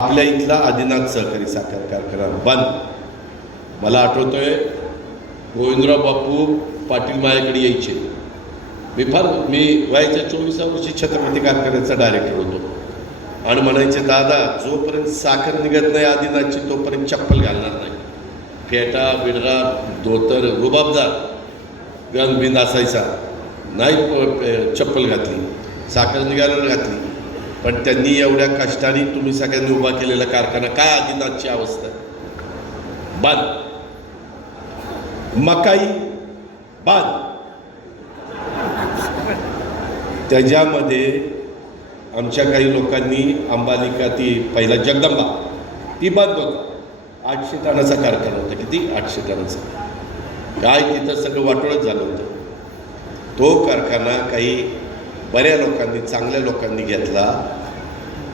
आपल्या इथला आदिनाथ सहकारी साखर कारखाना बंद. मला आठवतोय गोविंदराव बापू पाटील माझ्याकडे यायचे. मी फार मी वयाच्या चोवीसा वर्षी छत्रपती कारखान्याचा डायरेक्टर होतो. आणि म्हणायचे दादा जोपर्यंत साखर निघत नाही आदिनाथची तोपर्यंत चप्पल घालणार नाही. फेटा बिडरा धोतर रुबाबदार गंग बिंद असायचा. नाही प- चप्पल घातली. साखर निघाल्यावर घातली. पण त्यांनी एवढ्या कष्टाने तुम्ही सगळ्यांनी उभा केलेला कारखाना काय आदिनाथची अवस्था? बंद. मकाई बंद. त्याच्यामध्ये आमच्या काही लोकांनी अंबालिका ती पहिला जगदंबा ती बंद होता. आठशे टनाचा कारखाना होता. किती? आठशे टनाचा. काय तिथं सगळं वाटोळच झालं होतं. तो कारखाना काही बऱ्या लोकांनी चांगल्या लोकांनी घेतला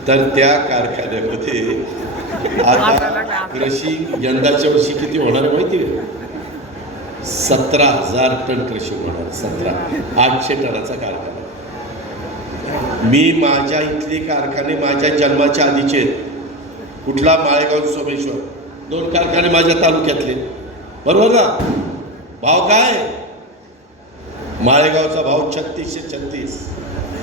तर त्या कारखान्यामध्ये आता कृषी यंदाच्या वर्षी किती होणार माहिती आहे? सतरा हजार टन कृषी होणार सतरा. आठशे टनाचा कारखाना. मी माझ्या इथले कारखाने माझ्या जन्माच्या आधीचे. कुठला? माळेगाव सोमेश्वर. दोन कारखाने माझ्या तालुक्यातले बरोबर ना? भाव काय? माळेगावचा भाव छत्तीसशे छत्तीस.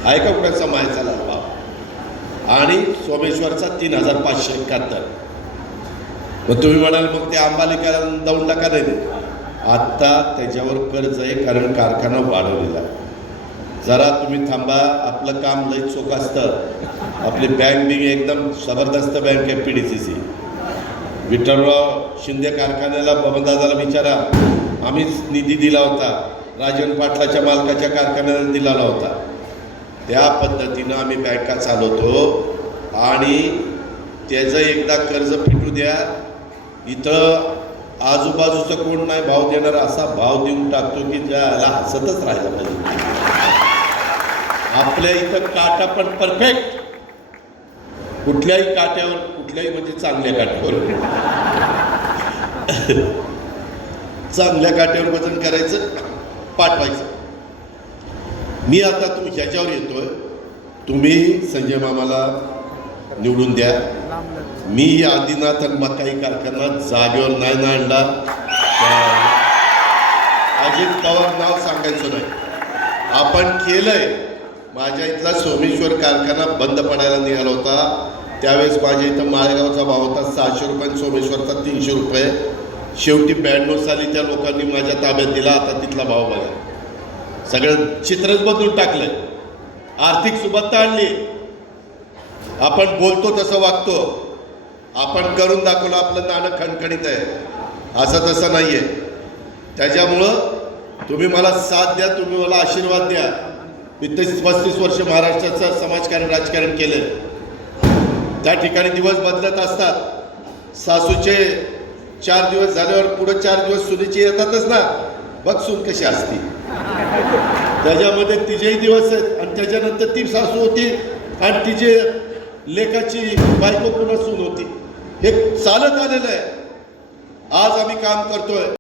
ऐका का कुणाचा मायचा भाव आणि सोमेश्वरचा तीन हजार पाचशे एकाहत्तर. मग तुम्ही म्हणाल मग ते आंबालिकाला जाऊन टाका नाही आत्ता त्याच्यावर कर्ज आहे कारण कारखाना वाढवलेला जरा तुम्ही थांबा आपलं काम लई चोख असतं. आपली बँक बिंग एकदम जबरदस्त बँक आहे P D C C Vitthalrao Shinde कारखान्याला बबनदादाला विचारा. आम्हीच निधी दिला होता. राजन पाटलाच्या मालकाच्या कारखान्याला दिलेला होता. त्या पद्धतीनं आम्ही बँका चालवतो आणि त्याचं एकदा कर्ज फिटू द्या. इथं आजूबाजूचं कोण नाही भाव देणार असा भाव देऊन टाकतो की ज्याला हसतच राहायला पाहिजे. आपल्या इथं काटा पण परफेक्ट कुठल्याही काट्यावर कुठल्याही म्हणजे चांगल्या काट्यावर. चांगल्या काट्यावर वजन करायचं. पाठवायचं. मी आता तुम्ही ह्याच्यावर येतोय तुम्ही संजय मामाला निवडून द्या. मी या आदिनाथ आणि मकाई कारखाना जागेवर नाही ना आणला अजित पवार नाव सांगायचं नाही. आपण केलंय. माझ्या इथला सोमेश्वर कारखाना बंद पडायला निघाला होता. त्यावेळेस माझ्या इथं माळेगावचा भाव होता सहाशे रुपये सोमेश्वरचा तीनशे रुपये. शेवटी ब्याण्णव साली त्या लोकांनी माझ्या ताब्यात दिला. आता तिथला भाव बघा. सगळं चित्रच बदलून टाकलंय. आर्थिक सुबत्ता आणली. आपण बोलतो तसं वागतो. आपण करून दाखवलं आपलं नाणं खणखणीत आहे. असं तसं नाही आहे त्याच्यामुळं तुम्ही मला साथ द्या तुम्ही मला आशीर्वाद द्या. मी ते पस्तीस वर्ष महाराष्ट्राचं समाजकारण राजकारण केलं त्या ठिकाणी दिवस बदलत असतात. सासूचे चार दिवस झाल्यावर पुढे चार दिवस सुनीची येतातच ना. बघ सून कशी असती. त्याच्यामध्ये तिचेही दिवस आहेत आणि त्याच्यानंतर ती सासू होती आणि तिचे लेखाची बायको पुन्हा सून होती. हे चालत आलेलं आहे. आज आम्ही काम करतोय.